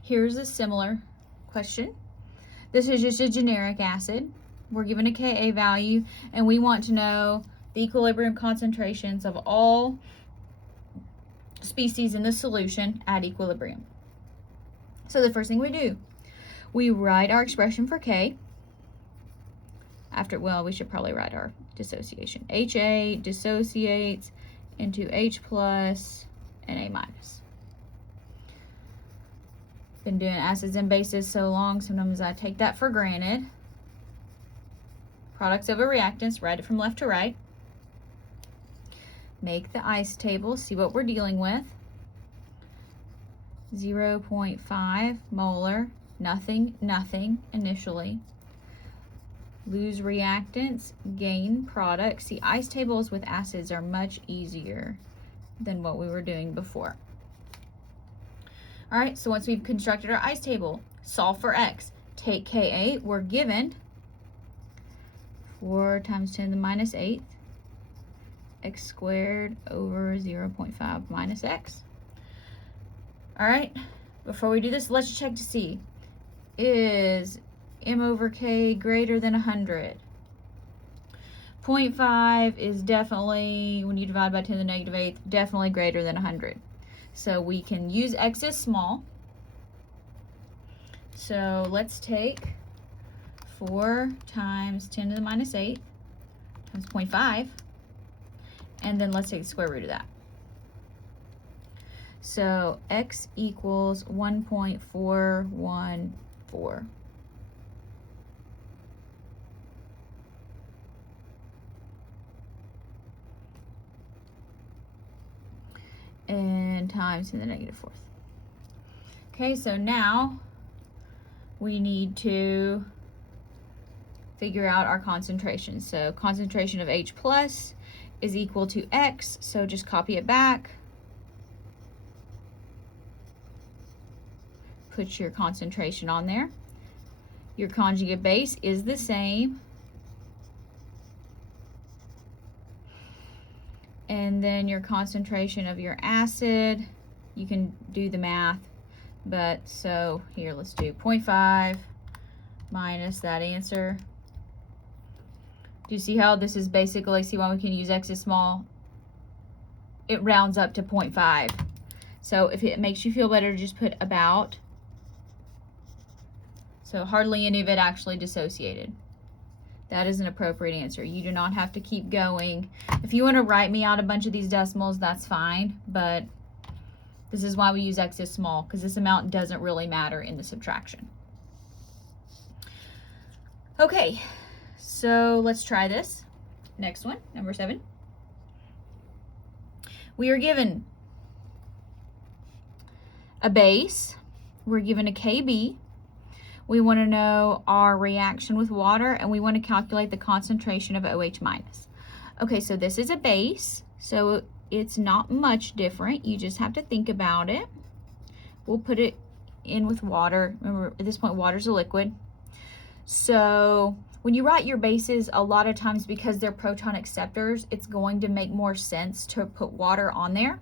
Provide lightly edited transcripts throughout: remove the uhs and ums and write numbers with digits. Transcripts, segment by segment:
Here's a similar question. This is just a generic acid. We're given a Ka value, and we want to know the equilibrium concentrations of all species in the solution at equilibrium. So the first thing we do, we write our expression for K. Well, we should probably write our dissociation. HA dissociates into H plus and A minus. Been doing acids and bases so long, sometimes I take that for granted. Products of a reactants, write it from left to right. Make the ice table, see what we're dealing with. 0.5 molar, nothing initially. Lose reactants, gain products. See, ice tables with acids are much easier than what we were doing before. All right, so once we've constructed our ice table, solve for x. Take Ka, we're given 4 times 10 to the minus 8th, x squared over 0.5 minus x. All right, before we do this, let's check to see, is m over k greater than 100? 0.5 is definitely, when you divide by 10 to the negative 8th, definitely greater than 100. So we can use x as small. So let's take 4 times 10 to the minus 8 times 0.5, and then let's take the square root of that. So x equals 1.414. And times 10 to the negative 4th. Okay, so now we need to figure out our concentration. So concentration of H plus is equal to X, so just copy it back. Put your concentration on there. Your conjugate base is the same. And then your concentration of your acid, you can do the math, but so here, let's do 0.5 minus that answer. Do you see how this is basically, see why we can use x as small? It rounds up to 0.5. So if it makes you feel better, just put about. So hardly any of it actually dissociated. That is an appropriate answer. You do not have to keep going. If you want to write me out a bunch of these decimals, that's fine, but this is why we use x as small, because this amount doesn't really matter in the subtraction. Okay, so let's try this. Next one, number 7. We are given a base. We're given a Kb. We want to know our reaction with water, and we want to calculate the concentration of OH minus. Okay, so this is a base, so it's not much different. You just have to think about it. We'll put it in with water. Remember, at this point, water's a liquid. So when you write your bases, a lot of times because they're proton acceptors, it's going to make more sense to put water on there.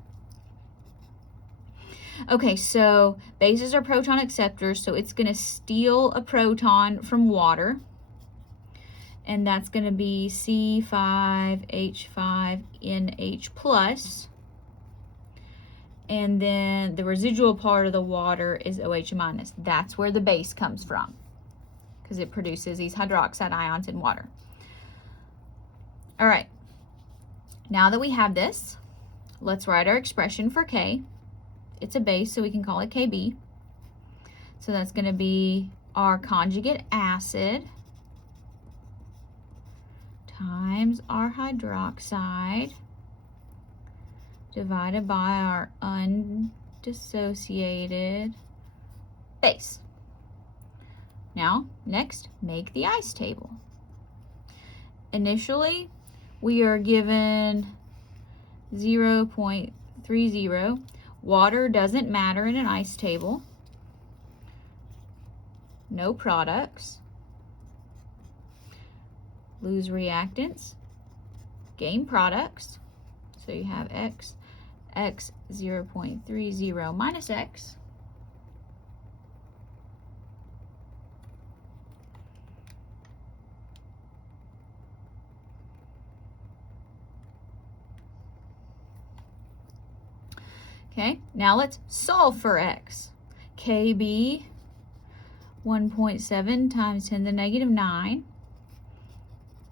Okay, so bases are proton acceptors, so it's going to steal a proton from water, and that's going to be C5H5NH plus, and then the residual part of the water is OH minus. That's where the base comes from, because it produces these hydroxide ions in water. All right, now that we have this, let's write our expression for K. It's a base, so we can call it Kb. So that's going to be our conjugate acid times our hydroxide divided by our undissociated base. Now, next, make the ice table. Initially, we are given 0.30. Water doesn't matter in an ice table. No products. Lose reactants. Gain products. So you have x 0.30 minus x. Okay, now let's solve for x. Kb 1.7 times 10 to the negative 9,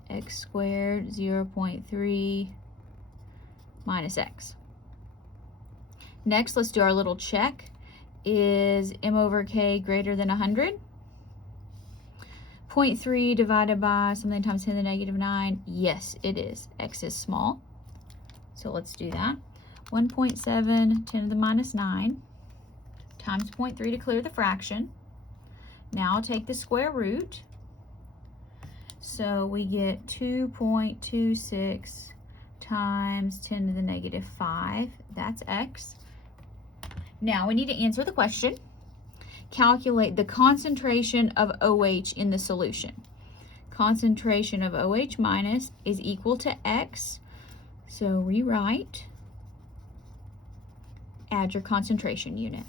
x squared 0.3 minus x. Next, let's do our little check. Is m over k greater than 100? 0.3 divided by something times 10 to the negative 9. Yes, it is. X is small. So let's do that. 1.7, 10 to the minus 9 times 0.3 to clear the fraction. Now I'll take the square root. So we get 2.26 times 10 to the negative 5. That's x. Now we need to answer the question. Calculate the concentration of OH in the solution. Concentration of OH minus is equal to x. So rewrite, add your concentration unit.